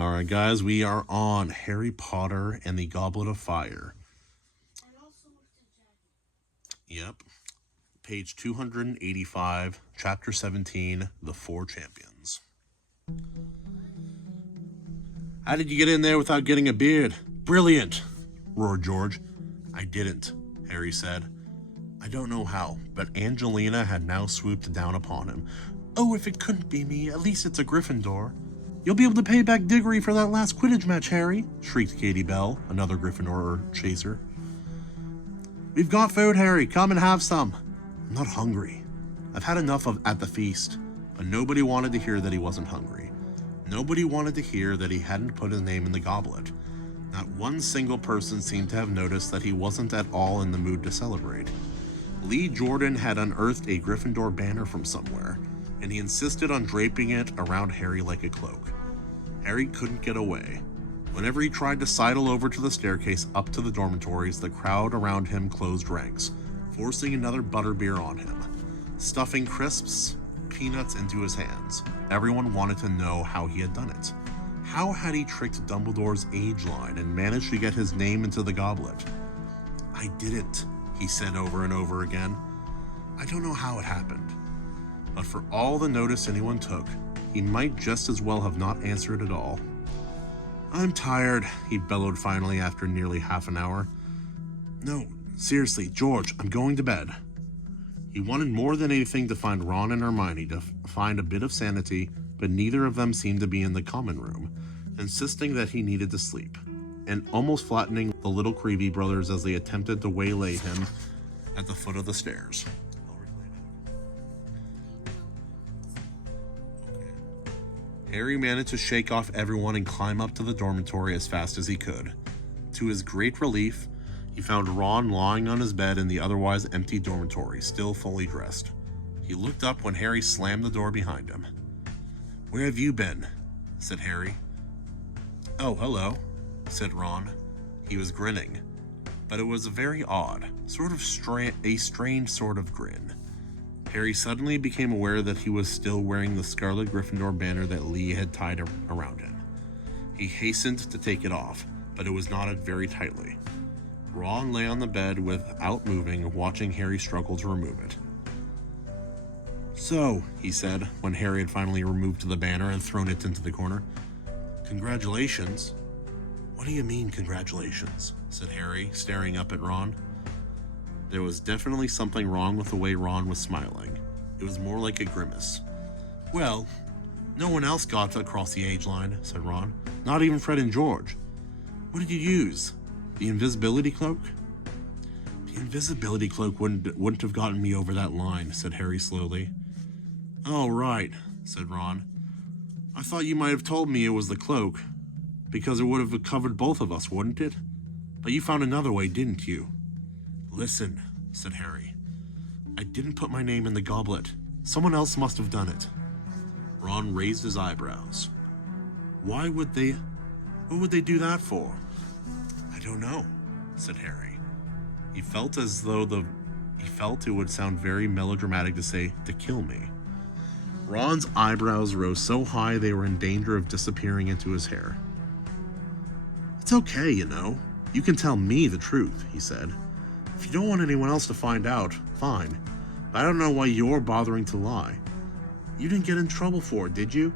Alright guys, we are on Harry Potter and the Goblet of Fire. Yep. Page 285, Chapter 17, The Four Champions. How did you get in there without getting a beard? Brilliant, roared George. I didn't, Harry said. I don't know how, but Angelina had now swooped down upon him. Oh, if it couldn't be me, at least it's a Gryffindor. You'll be able to pay back Diggory for that last Quidditch match, Harry, shrieked Katie Bell, another Gryffindor chaser. We've got food, Harry. Come and have some. I'm not hungry. I've had enough at the feast. But nobody wanted to hear that he wasn't hungry. Nobody wanted to hear that he hadn't put his name in the goblet. Not one single person seemed to have noticed that he wasn't at all in the mood to celebrate. Lee Jordan had unearthed a Gryffindor banner from somewhere, and he insisted on draping it around Harry like a cloak. Harry couldn't get away. Whenever he tried to sidle over to the staircase up to the dormitories, the crowd around him closed ranks, forcing another butterbeer on him, stuffing crisps, peanuts into his hands. Everyone wanted to know how he had done it. How had he tricked Dumbledore's age line and managed to get his name into the goblet? I didn't, he said over and over again. I don't know how it happened. But for all the notice anyone took, he might just as well have not answered at all. I'm tired, he bellowed finally after nearly half an hour. No, seriously, George, I'm going to bed. He wanted more than anything to find Ron and Hermione, to find a bit of sanity, but neither of them seemed to be in the common room, insisting that he needed to sleep, and almost flattening the little Creevy brothers as they attempted to waylay him at the foot of the stairs. Harry managed to shake off everyone and climb up to the dormitory as fast as he could. To his great relief, he found Ron lying on his bed in the otherwise empty dormitory, still fully dressed. He looked up when Harry slammed the door behind him. Where have you been? Said Harry. Oh, hello, said Ron. He was grinning, but it was a very odd, a strange sort of grin. Harry suddenly became aware that he was still wearing the Scarlet Gryffindor banner that Lee had tied around him. He hastened to take it off, but it was knotted very tightly. Ron lay on the bed without moving, watching Harry struggle to remove it. So, he said, when Harry had finally removed the banner and thrown it into the corner. Congratulations. What do you mean, congratulations? Said Harry, staring up at Ron. There was definitely something wrong with the way Ron was smiling. It was more like a grimace. Well, no one else got across the age line, said Ron. Not even Fred and George. What did you use? The invisibility cloak? The invisibility cloak wouldn't have gotten me over that line, said Harry slowly. Oh, right, said Ron. I thought you might have told me it was the cloak, because it would have covered both of us, wouldn't it? But you found another way, didn't you? Listen, said Harry. I didn't put my name in the goblet. Someone else must have done it. Ron raised his eyebrows. What would they do that for? I don't know, said Harry. He felt as though it would sound very melodramatic to say, to kill me. Ron's eyebrows rose so high they were in danger of disappearing into his hair. It's okay, you know. You can tell me the truth, he said. If you don't want anyone else to find out, fine. But I don't know why you're bothering to lie. You didn't get in trouble for it, did you?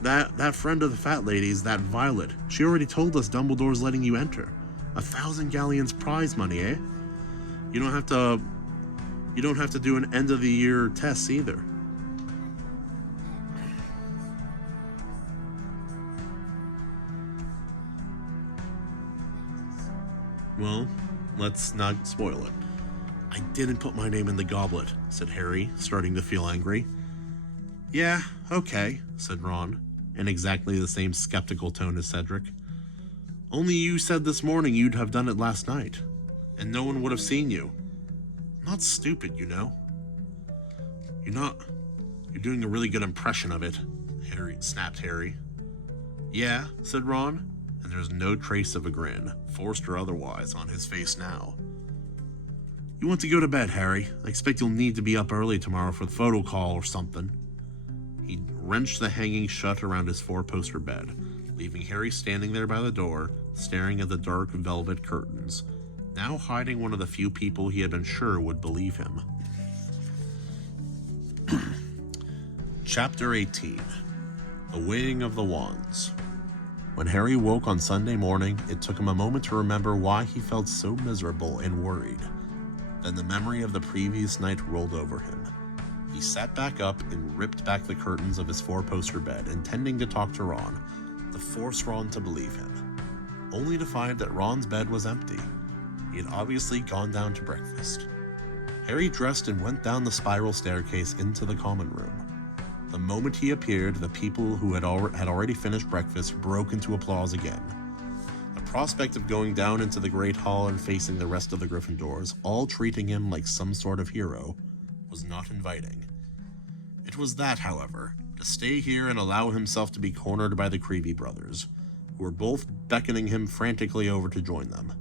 That friend of the fat lady's, that Violet, she already told us Dumbledore's letting you enter. 1,000 galleons prize money, eh? You don't have to do an end of the year test either. Well, let's not spoil it. I didn't put my name in the goblet, said Harry, starting to feel angry. Yeah, okay, said Ron, in exactly the same skeptical tone as Cedric. Only you said this morning you'd have done it last night, and no one would have seen you. I'm not stupid, you know. You're doing a really good impression of it, snapped Harry. Yeah, said Ron, and there was no trace of a grin, forced or otherwise, on his face now. You want to go to bed, Harry. I expect you'll need to be up early tomorrow for the photo call or something. He wrenched the hanging shut around his four-poster bed. leaving Harry standing there by the door, staring at the dark velvet curtains, now hiding one of the few people he had been sure would believe him. Chapter 18. The Weighing of the Wands. When Harry woke on Sunday morning, it took him a moment to remember why he felt so miserable and worried. Then the memory of the previous night rolled over him. He sat back up and ripped back the curtains of his four-poster bed, intending to talk to Ron, to force Ron to believe him, only to find that Ron's bed was empty. He had obviously gone down to breakfast. Harry dressed and went down the spiral staircase into the common room. The moment he appeared, the people who had already finished breakfast broke into applause again. The prospect of going down into the Great Hall and facing the rest of the Gryffindors, all treating him like some sort of hero, was not inviting. It was that, however, to stay here and allow himself to be cornered by the Creevy brothers, who were both beckoning him frantically over to join them.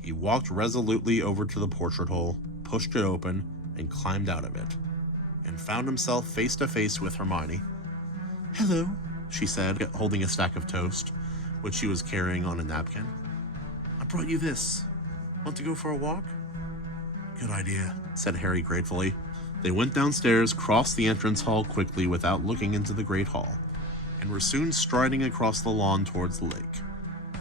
He walked resolutely over to the portrait hole, pushed it open, and climbed out of it, and found himself face to face with Hermione. "Hello," she said, holding a stack of toast, which she was carrying on a napkin. "I brought you this. Want to go for a walk?" "Good idea," said Harry gratefully. They went downstairs, crossed the entrance hall quickly without looking into the Great Hall, and were soon striding across the lawn towards the lake,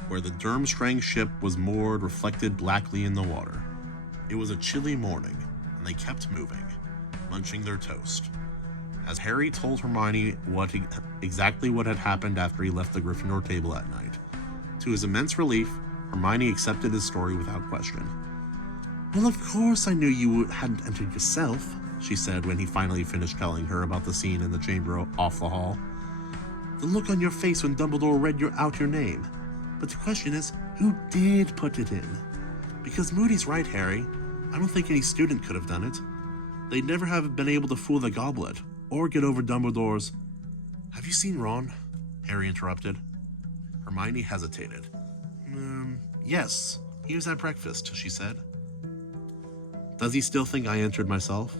where the Durmstrang ship was moored reflected blackly in the water. It was a chilly morning, and they kept moving, munching their toast, as Harry told Hermione exactly what had happened after he left the Gryffindor table at night. To his immense relief, Hermione accepted his story without question. "Well, of course I knew you hadn't entered yourself," she said when he finally finished telling her about the scene in the chamber off the hall. "The look on your face when Dumbledore read out your name. But the question is, who did put it in? Because Moody's right, Harry. I don't think any student could have done it. They'd never have been able to fool the goblet, or get over Dumbledore's—" "Have you seen Ron?" Harry interrupted. Hermione hesitated. Yes, he was at breakfast," she said. "Does he still think I entered myself?"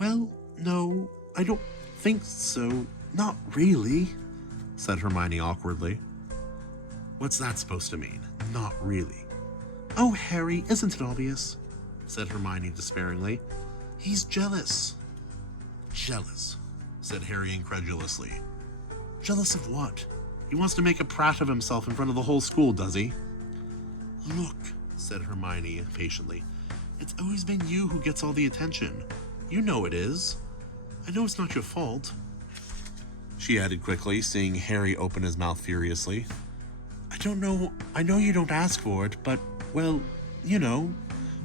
"Well, no, I don't think so. Not really," said Hermione awkwardly. "What's that supposed to mean? Not really?" "Oh, Harry, isn't it obvious?" said Hermione despairingly. "He's jealous." "Jealous?" said Harry incredulously. "Jealous of what? He wants to make a prat of himself in front of the whole school, does he?" "Look," said Hermione impatiently, "it's always been you who gets all the attention. You know it is. I know it's not your fault," she added quickly, seeing Harry open his mouth furiously. I know you don't ask for it, but, well, you know,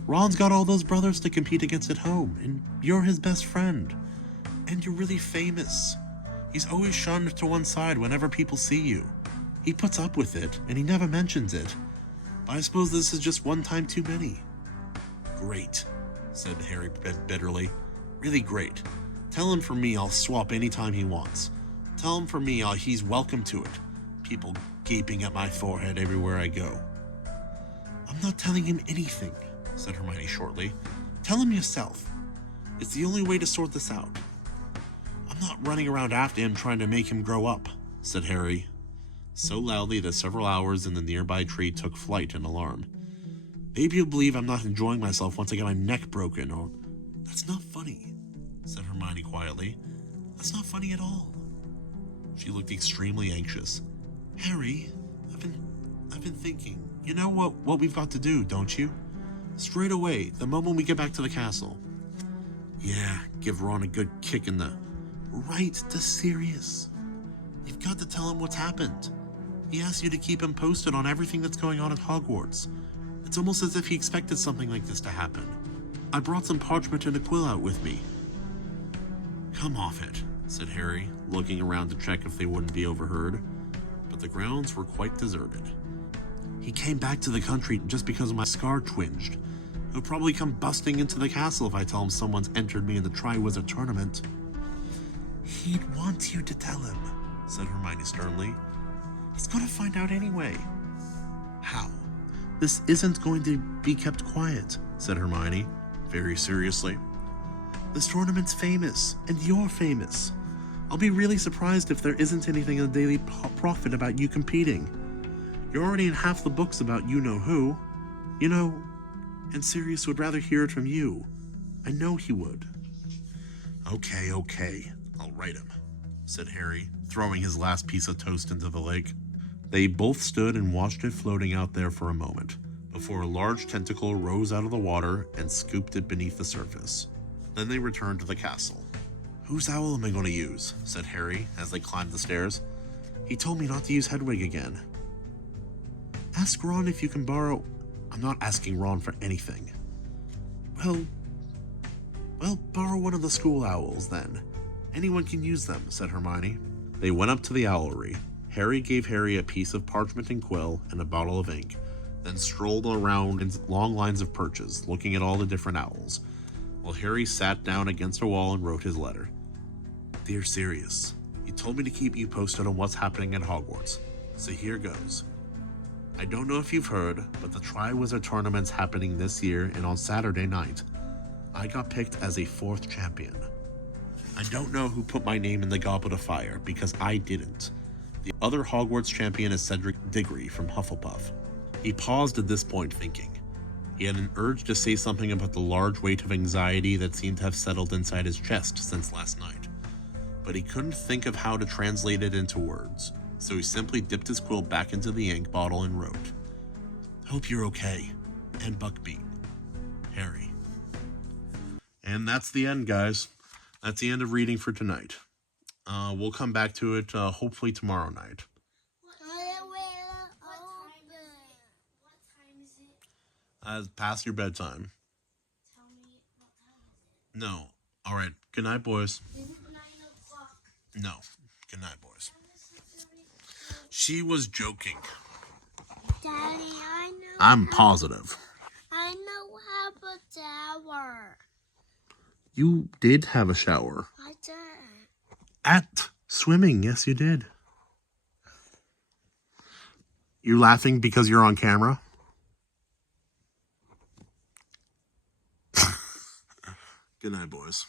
Ron's got all those brothers to compete against at home, and you're his best friend. And you're really famous. He's always shunned to one side whenever people see you. He puts up with it, and he never mentions it. But I suppose this is just one time too many." "Great," said Harry bitterly. "Really great. Tell him for me I'll swap anytime he wants. Tell him for me he's welcome to it. People gaping at my forehead everywhere I go." "I'm not telling him anything," said Hermione shortly. "Tell him yourself. It's the only way to sort this out." "I'm not running around after him trying to make him grow up," said Harry, so loudly that several hours in the nearby tree took flight in alarm. "Maybe you'll believe I'm not enjoying myself once I get my neck broken, or—" "That's not funny," said Hermione quietly. "That's not funny at all." She looked extremely anxious. "Harry, I've been thinking. You know what we've got to do, don't you? Straight away, the moment we get back to the castle." "Yeah, give Ron a good kick in the—" "Right, to Sirius. You've got to tell him what's happened. He asked you to keep him posted on everything that's going on at Hogwarts. It's almost as if he expected something like this to happen. I brought some parchment and a quill out with me." "Come off it," said Harry, looking around to check if they wouldn't be overheard. But the grounds were quite deserted. "He came back to the country just because my scar twinged. He'll probably come busting into the castle if I tell him someone's entered me in the Triwizard Tournament." "He'd want you to tell him," said Hermione sternly. "He's got to find out anyway." "How?" "This isn't going to be kept quiet," said Hermione, very seriously. "This tournament's famous, and you're famous. I'll be really surprised if there isn't anything in the Daily Prophet about you competing. You're already in half the books about you-know-who. You know, and Sirius would rather hear it from you. I know he would. Okay, I'll write him, said Harry, throwing his last piece of toast into the lake. They both stood and watched it floating out there for a moment, before a large tentacle rose out of the water and scooped it beneath the surface. Then they returned to the castle. Whose owl am I going to use? Said Harry as they climbed the stairs. He told me not to use Hedwig again. Ask Ron if you can borrow... I'm not asking Ron for anything. Well, borrow one of the school owls then. Anyone can use them, said Hermione. They went up to the owlery. Harry gave Harry a piece of parchment and quill and a bottle of ink, then strolled around in long lines of perches, looking at all the different owls, while Harry sat down against a wall and wrote his letter. Dear Sirius, you told me to keep you posted on what's happening at Hogwarts, so here goes. I don't know if you've heard, but the Triwizard Tournament's happening this year, and on Saturday night, I got picked as a 4th champion. I don't know who put my name in the Goblet of Fire, because I didn't. The other Hogwarts champion is Cedric Diggory from Hufflepuff. He paused at this point thinking. He had an urge to say something about the large weight of anxiety that seemed to have settled inside his chest since last night. But he couldn't think of how to translate it into words, so he simply dipped his quill back into the ink bottle and wrote, Hope you're okay, and Buckbeak, Harry. And that's the end, guys. That's the end of reading for tonight. We'll come back to it hopefully tomorrow night. What time is it? Past your bedtime. Tell me what time is it? No. All right. Good night, boys. Is it 9 o'clock? No. Good night, boys. She was joking. Daddy, I know. I'm positive. I know how to shower. You did have a shower. I did. At swimming, yes, you did. You laughing because you're on camera? Good night, boys.